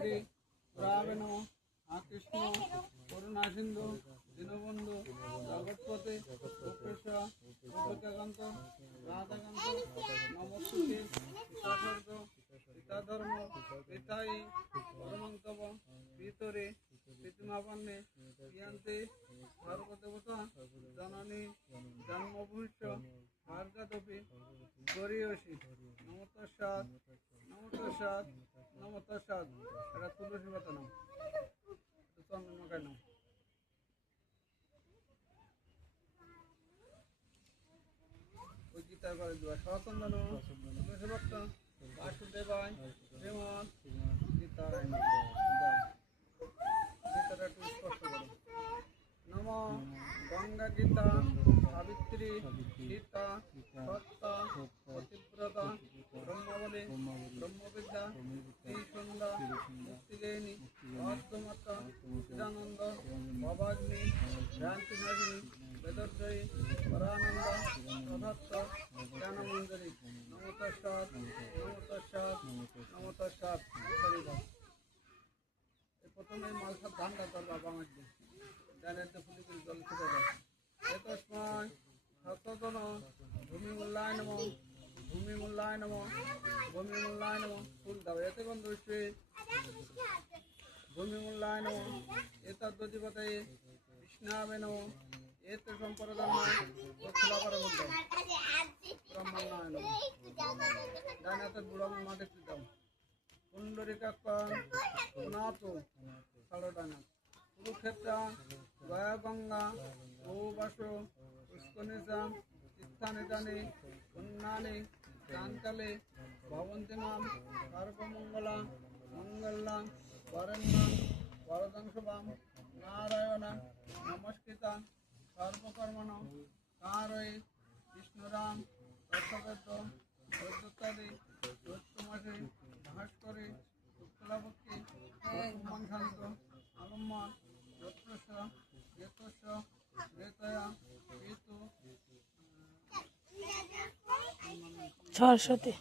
শ্রী রাবে নমঃ। কৃষ্ণ করুণা সিন্ধু দীনবন্ধু জগৎপতি গোপেশ গোপিকাকান্ত রাধাকান্ত নমস্তুতে পিতাস্বর্গ পিতাধর্ম পিতাই পরমঙ্কব পিতরে প্রীতিমাপন্নে প্রিয়ান্তে সর্বদেবতা জননী জন্মভূষ্য ভার্গদপি গরীয়সী নমতস্যাৎ নমতস্যাৎ নমতস্যাৎ। এটা তুলসী পাতা নাম, চন্দন মাখায় নাম। ওই গীতার ঘরে দেওয়া সচন্দন তুলসী পাতা বাসুদেবায় শ্রীমৎ গীতারায় গীতাটা একটু স্পষ্ট করো। নম গঙ্গা গীতা সাবিত্রী সীতা সত্তা পতিব্রতা ব্রহ্মাবলী ব্রহ্মবিদ্যা শ্রীসন্ধ্যা মুক্তিগেহিনী মহাত্মমাতা চিদানন্দ ভবাগ্নি ভ্রান্তিনাশিনী বেদর্জয়ী পরানন্দ তথাত্ম জ্ঞানমঞ্জরী নমতস্যাৎ নমতস্যাৎ নমতস্যাৎ। প্রথমে মালসার ধানটা তোর বাবা মাঝে ডাইরেক্ট ফুলি করে জল ছেড়ে দেয়। তস্মাৎ সততন ভূমি মূল্যায় নম ভূমি মূল্যায় নম ভূমি মূল্যায় নম। ফুল দাও এতে গন্ধ ভূমি মূল্যায় নম এতদ্দধিপতয়ে কৃষ্ণাবে নম এতে সম্পরদান দক্ষিণাপার বলতে ব্রহ্মণ্যায় নম। ডান হাতের বুড়ো মাঠে দাও। পুণ্ডরিকাক্ষণ পুনাত ষড় ডান হাত। কুরুক্ষেত্র গয়া গঙ্গা গৌবাস পুষ্কনিশা তীর্থানিতানি পুণ্যানি প্রান্তলে ভবন্তি মাম সর্বমঙ্গলা মঙ্গলা বরেণ্যং বরদং শুভং নারায়ণ নমস্কৃতা সর্বকর্মণ কারয়ে কৃষ্ণরাম দশবেদ্য বৈদ্যুত্যাদি চৈত্রমাসে ভাস্করে শুক্লাপক্ষে শান্ত আলম্মান যত্রস্য রেতস্য রেতয়া ঋতু সরস্বতী।